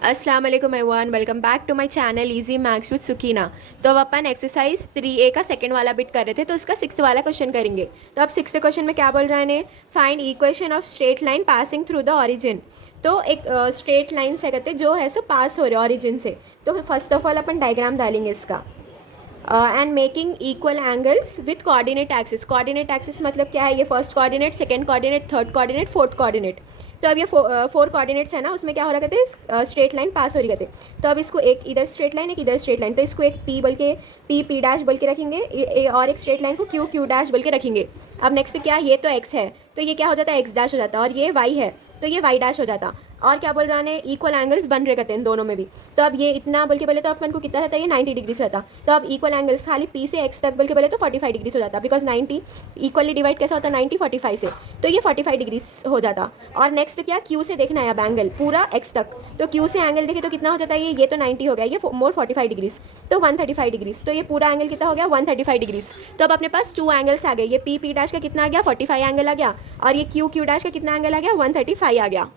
अस्सलाम वालेकुम everyone, welcome back to my channel easy maths with Sukina. तो अब अपन एक्सरसाइज 3A का सेकंड वाला बिट कर रहे थे, तो उसका सिक्स्थ वाला क्वेश्चन करेंगे। तो अब सिक्स्थ क्वेश्चन में क्या बोल रहा है ने, find equation of straight line passing through the origin. तो एक स्ट्रेट लाइन से कहते जो है सो पास हो रहे ओरिजिन से। तो first of all upon diagram डालेंगे इसका। And making equal angles with coordinate axis. Coordinate axis मतलब क्या है, ये first coordinate, second coordinate, third coordinate, fourth coordinate. तो अब ये फोर कोऑर्डिनेट्स है ना, उसमें क्या हो रहा कहते स्ट्रेट लाइन पास हो रही कहते। तो अब इसको एक इधर स्ट्रेट लाइन, एक इधर स्ट्रेट लाइन, तो इसको एक पी बोल के पी डैश बोल के रखेंगे, और एक स्ट्रेट लाइन को क्यू डैश बोल के रखेंगे। अब नेक्स्ट क्या, ये तो एक्स है तो ये क्या हो जाता है, एक्स डैश हो जाता है, और ये वाई है तो ये वाई डैश हो जाता। और क्या बोल रहा है, इक्वल एंगल्स बन रहे कहते हैं दोनों में भी। तो अब ये इतना बोल के बोले तो अपन को कितना रहता है, ये 90 डिग्री से रहता। तो अब इक्वल एंगल्स खाली पी से एक्स तक बोल के बोले तो 45 डिग्री हो जाता, बिकॉज 90 इक्वली डिवाइड कैसा होता है, 90 45 से, तो ये 45 डिग्री हो जाता। और नेक्स्ट क्या, क्यू से देखना है अब एंगल पूरा एक्स तक। तो क्यू से एंगल देखे तो कितना हो जाता है, ये तो 90 हो गया, ये मोर 45 डिग्रीज, तो 135 डिग्रीज। तो ये पूरा एंगल कितना हो गया, 135 डिग्रीज। तो अब अपने पास टू एंगल्स आ गए, ये पी डैश का कितना आ गया, 45 एंगल आ गया, और ये क्यू डैश का कितना एंगल आ गया, 135 आ गया।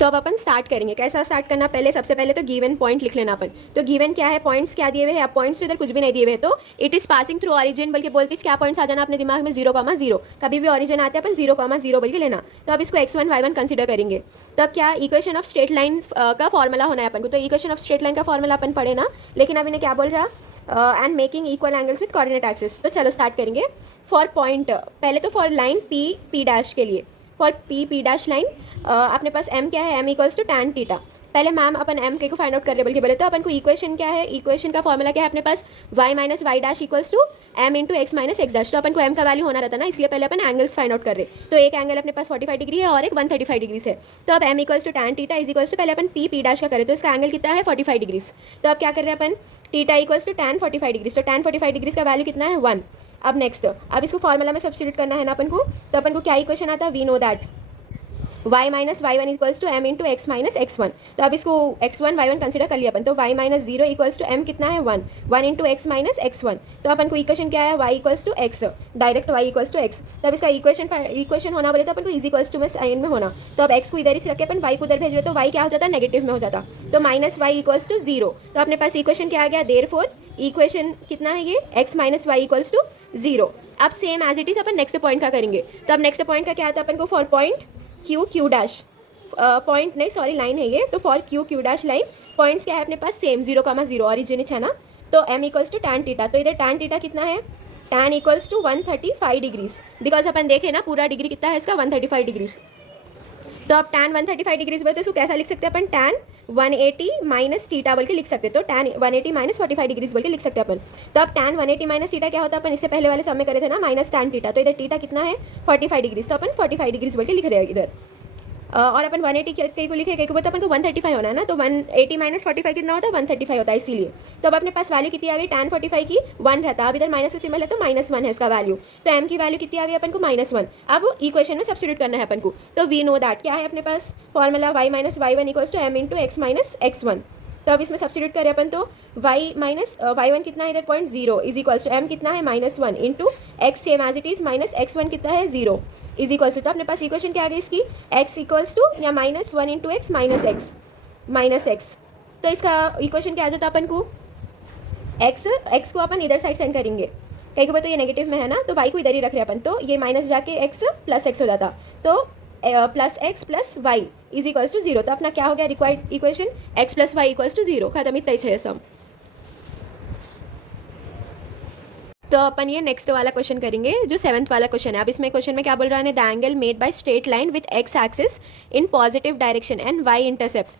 तो अब अपन स्टार्ट करेंगे। कैसा स्टार्ट करना, पहले सबसे पहले तो गिवन पॉइंट लिख लेना अपन। तो गिवन क्या है, पॉइंट्स क्या दिए हुए हैं, अब पॉइंट्स तो इधर कुछ भी नहीं दिए हुए, तो it is passing through origin बल्कि बोलते क्या पॉइंट्स आ जाना अपने दिमाग में, 0,0। कभी भी ऑरिजिन आते हैं अपन 0,0 बोल के लेना। तो अब इसको x1 y1 कंसिडर करेंगे। तो अब क्या, इक्वेशन ऑफ स्ट्रेट लाइन का फॉर्मूला होना है अपन को। तो इक्वेशन ऑफ स्ट्रेट लाइन का फॉर्मूला अपन पढ़े ना, लेकिन अब इन्हें क्या बोल रहा, and making equal angles with coordinate axis. तो चलो स्टार्ट करेंगे। फॉर पॉइंट, पहले तो फॉर लाइन पी डैश के लिए, फॉर पी डैश लाइन अपने पास m क्या है, m equals to tan theta. पहले मैम अपन m के को फाइंड आउट कर रहे बल्कि बोले तो अपन को इक्वेशन क्या है, इक्वेशन का फॉर्मूला क्या है अपने पास, y minus y dash equals to m into x minus x dash. तो अपन को m का वैल्यू होना रहता ना, इसलिए पहले अपन एंगल्स फाइंड आउट कर रहे। तो एक एंगल अपने पास 45 डिग्री है और एक 135 डिग्री है। तो अब m equals to tan theta is equals to, पहले अपन पी डैश का करें तो इसका एंगल कितना है, 45 डिग्रीज। तो अब क्या कर रहे हैं अपन, theta equals to tan 45 degrees. तो टैन 45 डिग्रीज का वैल्यू कितना है, 1। अब नेक्स्ट, अब इसको फॉर्मूला में सब्स्टिट्यूट करना है ना अपन को। तो अपन को क्या इक्वेशन आता है, we know that y minus y one equals to m into x minus x one. तो अब इसको x1 y1 कंसिडर कर लिया अपन। तो y minus 0 equals to m कितना है, 1 into x minus x one. तो अपन को इक्वेशन क्या है, y equals to x, direct y equals to x. तो अब इसका इक्वेशन होना बोले तो अपन को इज इक्वल्स टू में साइन में होना। तो अब x को इधर ही रख के अपन y को उधर भेज रहे, तो y क्या हो जाता है, नेगेटिव में हो जाता। तो माइनस वाई इक्वल्स टू 0। तो अपने पास इक्वेशन क्या आ गया, देयरफॉर इक्वेशन कितना है ये, x minus y equals to 0। अब सेम एज इट इज अपन नेक्स्ट पॉइंट का करेंगे। तो अब नेक्स्ट पॉइंट का क्या आता है अपन को, for point Q dash, point नहीं सॉरी लाइन है ये, तो for Q dash line points क्या है अपने पास, सेम 0,0 ऑरिजिन है ना। तो m equals to tan theta, तो इधर टैन थीटा कितना है, tan equals to 135 degrees, because अपन देखें ना पूरा डिग्री कितना है इसका, 135 डिग्रीज। तो अब टैन 135 डिग्रीज बोलते इसको कैसा लिख सकते हैं अपन, टैन 180 माइनस थीटा बोल के लिख सकते हैं। तो टैन 180 माइनस 45 डिग्रीज बोल के लिख सकते हैं अपन। तो अब टैन 180 माइनस थीटा क्या होता है, अपन इससे पहले वाले सब में करे थे ना, माइनस टैन थीटा। तो इधर थीटा कितना है, 45 डिग्रीज, तो अपन 45 डिग्रीज बोल के लिख रहे हैं इधर। और अपन 180 कई को लिखे, कई को तो अपन को 135 होना है ना। तो 180 माइनस 45 कितना होता है, 135 होता है इसीलिए। तो अब अपने पास वैल्यू कितनी आ गई, टैन 45 की 1 रहता है, अब इधर माइनस से सिंबल है तो -1 है इसका वैल्यू। तो m की वैल्यू कितनी आ गई अपन को, -1। अब इक्वेशन में सब्स्टिट्यूट करना है अपन को। तो वी नो दैट क्या है अपने पास formula, y minus y one equals to m into x minus x one. तो अब इसमें सब्स्टिट्यूट करें अपन तो y माइनस वाई वन कितना है इधर 0.0 इज इक्वल्स टू m कितना है, -1 into x same as it is minus x one कितना है, 0 इज इक्वल्स टू। तो अपने पास इक्वेशन क्या आ गई इसकी, x इक्वल्स टू या -1 इंटू एक्स माइनस एक्स। तो इसका इक्वेशन क्या आ जाता है अपन को, x को अपन इधर साइड सेंड करेंगे, कहीं को तो ये नेगेटिव में है ना, तो y को इधर ही रख रहे अपन, तो ये माइनस जाके x प्लस एक्स हो जाता। तो plus x plus y is equals to 0। तो अपना क्या हो गया required equation, x plus y equals to 0, खत्म, इतना ही है सम। तो अपन ये नेक्स्ट वाला क्वेश्चन करेंगे जो 7th वाला क्वेश्चन है। अब इसमें क्वेश्चन में क्या बोल रहा है, the angle made by straight line with x axis in positive direction and y intercept.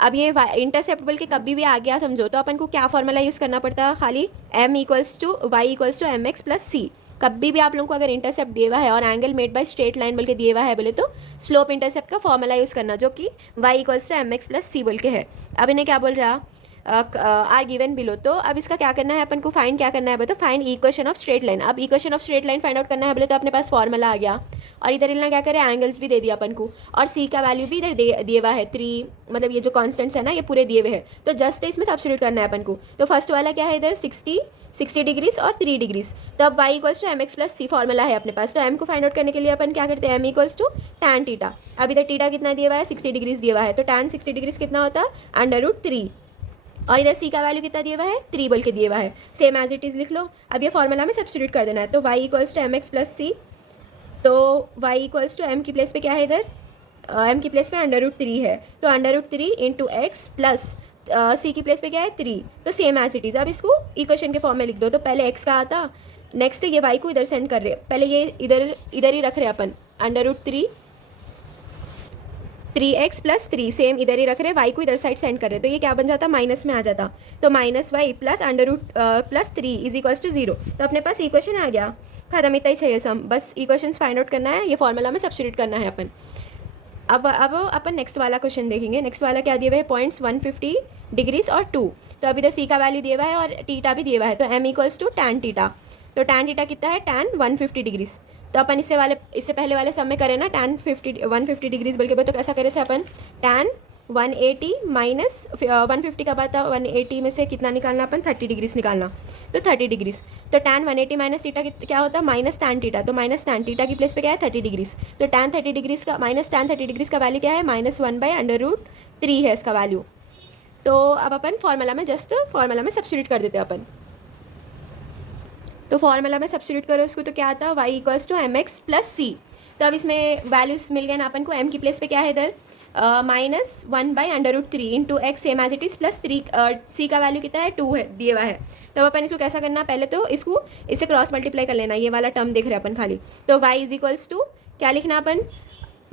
अब ये इंटरसेप्ट बोल के कभी भी आ गया समझो, तो अपन को क्या फॉर्मूला यूज़ करना पड़ता है, खाली m equals to y equals to m x plus c. कभी भी आप लोगों को अगर इंटरसेप्ट दिया हुआ है और angle made by straight line बोल के दिया हुआ है बोले तो स्लोप इंटरसेप्ट का फॉर्मूला यूज़ करना, जो कि y equals to m x plus c बोल के है। अब इन्हें क्या बोल रहा, आर गिवन बिलो। तो अब इसका क्या करना है अपन को, फाइंड क्या करना है बोलो, find equation of straight line. अब equation of straight line find out करना है बोले तो अपने पास फॉर्मूला आ गया, और इधर इन्होंने क्या करे, एंगल्स भी दे दिया अपन को, और सी का वैल्यू भी इधर दिए हुआ है 3, मतलब ये जो कॉन्स्टेंट्स है ना ये पूरे दिए हुए हैं, तो जस्ट इसमें सब्स्टिट्यूट करना है अपन को। तो फर्स्ट वाला क्या है इधर 60 डिग्रीज और 3 डिग्रीज, तो अब y equals to m x plus c formula है अपने पास। तो m को फाइंड आउट करने के लिए अपन क्या करते हैं, m equals to tan theta. अब इधर थीटा कितना दिया हुआ है, 60 डिग्रीज दिया हुआ है, तो tan 60 डिग्रीज कितना होता है, √3, और इधर c का वैल्यू कितना दिया हुआ है, 3 बोल के दिया हुआ है, सेम एज इट इज़ लिख लो। अब ये फॉर्मूला में सब्स्टिट्यूट कर देना है, तो y equals to m x plus c, तो y इक्वल्स टू m की प्लेस पे क्या है इधर, m की प्लेस पे √3 है, तो √3 इंटू एक्स प्लस सी की प्लेस पे क्या है 3, तो सेम एज इट इज़। अब इसको इक्वेशन के फॉर्म में लिख दो, तो पहले x का आता, नेक्स्ट ये y को इधर सेंड कर रहे हैं, पहले ये इधर ही रख रहे हैं अपन, √3 3x प्लस 3 सेम इधर ही रख रहे हैं, y को इधर साइड सेंड कर रहे हैं, तो ये क्या बन जाता, माइनस में आ जाता, तो -y plus √+3 is equals to 0। तो अपने पास इक्वेशन आ गया, खत्म, इतना ही चाहिए सम, बस इक्वेशंस फाइंड आउट करना है, ये फॉर्मूला में सब्स्टिट्यूट करना है अपन। अब अपन नेक्स्ट वाला क्वेश्चन देखेंगे। नेक्स्ट वाला क्या दिया हुआ है, पॉइंट्स 150 डिग्रीज और 2, तो अब इधर सी का वैल्यू दिया हुआ है और थीटा भी दिया हुआ है, तो m equals to tan theta, तो tan थीटा कितना है, tan 150 डिग्रीज। तो अपन इससे पहले वाले सब में करें ना, tan 150 डिग्रीज बोल के, तो कैसा करे थे अपन, tan 180 माइनस 150 का बात था, 180 में से कितना निकालना अपन, 30 डिग्रीज निकालना, तो 30 डिग्रीज, तो tan 180 माइनस थीटा क्या होता है, माइनस tan थीटा, तो माइनस tan थीटा की प्लेस पे क्या है 30 डिग्रीज, तो tan 30 डिग्रीज का माइनस tan 30 डिग्रीज का वैल्यू क्या है, -1/√3 है इसका वैल्यू। तो अब अपन फॉर्मूला में फॉर्मूला में सब्स्टिट्यूट कर देते हैं अपन, तो फॉर्मूला में सब्स्टिट्यूट करो उसको, तो क्या आता है, y equals to m x plus c. तो अब इसमें वैल्यूज मिल गए ना अपन को, m की प्लेस पे क्या है इधर -1/√3 into x same as it is plus 3, c का वैल्यू कितना है 2 है दिए हुआ है। तो अपन इसको कैसा करना, पहले तो इससे क्रॉस मल्टीप्लाई कर लेना, ये वाला टर्म देख रहे हैं अपन खाली, तो y इज इक्वल्स टू क्या लिखना अपन,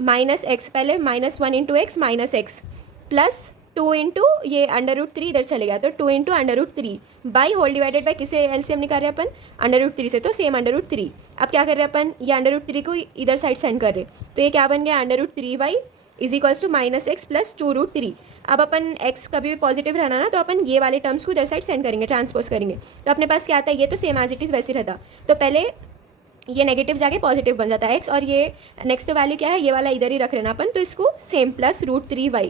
-x, पहले -1 into x minus x plus 2 into ये √3 इधर चले गया, तो 2 into √3 by whole divided by, किसे एलसीएम निकाल रहे हैं अपन, √3 से, तो सेम √3। अब क्या कर रहे हैं अपन, ये √3 को इधर साइड सेंड कर रहे, तो ये क्या बन गया, √3y is equals to -x plus 2√3। अब अपन x कभी भी पॉजिटिव रहना ना, तो अपन ये वाले टर्म्स को इधर साइड सेंड करेंगे, ट्रांसपोज करेंगे, तो अपने पास क्या आता है, ये तो सेम एज इट इज़ वैसे रहता, तो पहले ये नेगेटिव जाके पॉजिटिव बन जाता है x, और ये नेक्स्ट वैल्यू क्या है, ये वाला इधर ही रख लेना अपन, तो इसको same plus √3y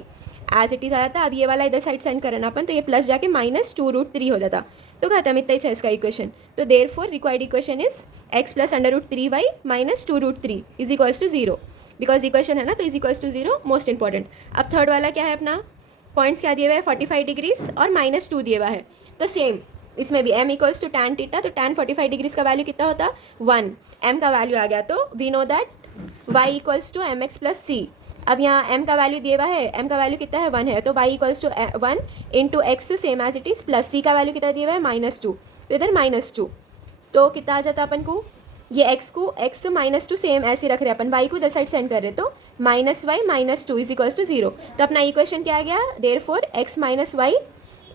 as it is आ जाता। अब ये वाला इधर साइड सेंड करना अपन, तो ये प्लस जाके -2√3 हो जाता, तो खत्म, इतना ही है इसका इक्वेशन। तो therefore required equation is x plus √3y minus 2√3 is equals to 0, because equation है ना, तो is equals to 0 most important. अब थर्ड वाला क्या है अपना, पॉइंट्स क्या दिए हुए हैं, 45 डिग्रीज और -2 दिए हुआ है, तो सेम इसमें भी m equals to tan theta, तो tan 45 डिग्रीज का वैल्यू कितना होता, 1, m का वैल्यू आ गया, तो we know that y equals to m x plus c. अब यहाँ m का वैल्यू दिया हुआ है, m का वैल्यू कितना है 1 है, तो y equals to 1 into x same as it is plus c का वैल्यू कितना दिया हुआ है -2, तो इधर -2, तो कितना आ जाता अपन को, ये x को x -2 सेम ऐसे रख रहे हैं अपन, y को इधर साइड सेंड कर रहे, तो -y -2 इज इक्वल्स टू 0। तो अपना इक्वेशन क्या आ गया, therefore x minus y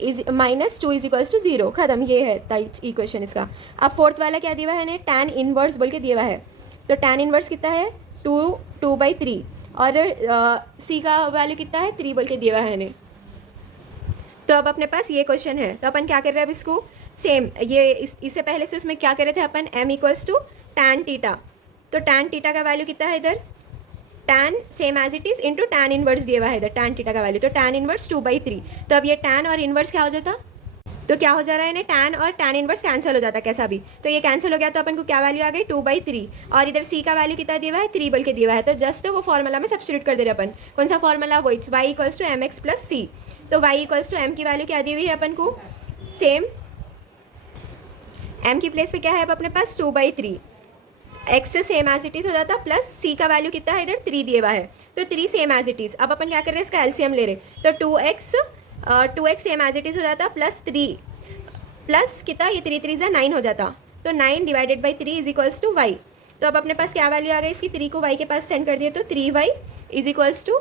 is -2 is equals to 0, खत्म, ये है इक्वेशन इसका। अब फोर्थ वाला क्या दिया हुआ है ने, tan इनवर्स बोल के दिया हुआ है, तो tan इनवर्स कितना है 2/3, और c का वैल्यू कितना है 3 बोल के दिया हुआ है ने। तो अब अपने पास ये क्वेश्चन है, तो अपन क्या कर रहे हैं अब इसको सेम, ये इससे पहले से उसमें क्या कर रहे थे अपन, m equals to tan theta, तो tan थीटा का वैल्यू कितना है इधर, tan same as it is into tan inverse दिया हुआ है इधर tan थीटा का वैल्यू, तो tan इनवर्स 2/3। तो अब ये tan और इनवर्स क्या हो जाता, तो क्या हो जा रहा है ना, tan और tan इनवर्स कैंसिल हो जाता है कैसा भी, तो ये कैंसिल हो गया, तो अपन को क्या वैल्यू आ गई 2/3, और इधर c का वैल्यू कितना दिया हुआ है 3 बोल के दिया हुआ है, तो जस्ट वो फॉर्मूला में सब्स्टिट्यूट कर दे रहे अपन, कौन सा फॉर्मूला, वो y equals to m x plus c. तो y इक्वल्स टू m की वैल्यू क्या दी हुई है अपन को, सेम m की प्लेस पे क्या है अब अपने पास 2/3, x से सेम एज इट इज़ हो जाता, प्लस c का वैल्यू कितना है इधर 3 दिया हुआ है, तो 3 सेम एज इट इज़। अब अपन क्या कर रहे हैं, इसका एलसीएम ले रहे, तो 2x same as it is हो जाता, प्लस 3 प्लस कितना, ये 3 3 9 हो जाता, तो 9 divided by 3 is equals to y। तो अब अपने पास क्या वैल्यू आ गई इसकी, 3 को y के पास सेंड कर दिए, तो 3y is equals to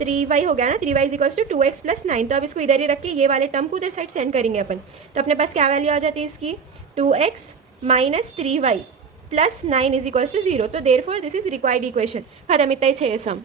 3y हो गया ना, 3y is equals to 2x plus 9। तो अब इसको इधर ही रख के ये वाले टर्म को उधर साइड सेंड करेंगे अपन, तो अपने पास क्या वैल्यू आ जाती है इसकी, 2x minus 3y plus 9 is equals to 0। तो therefore this is required equation, खत्म, इतना ही चाहिए सम।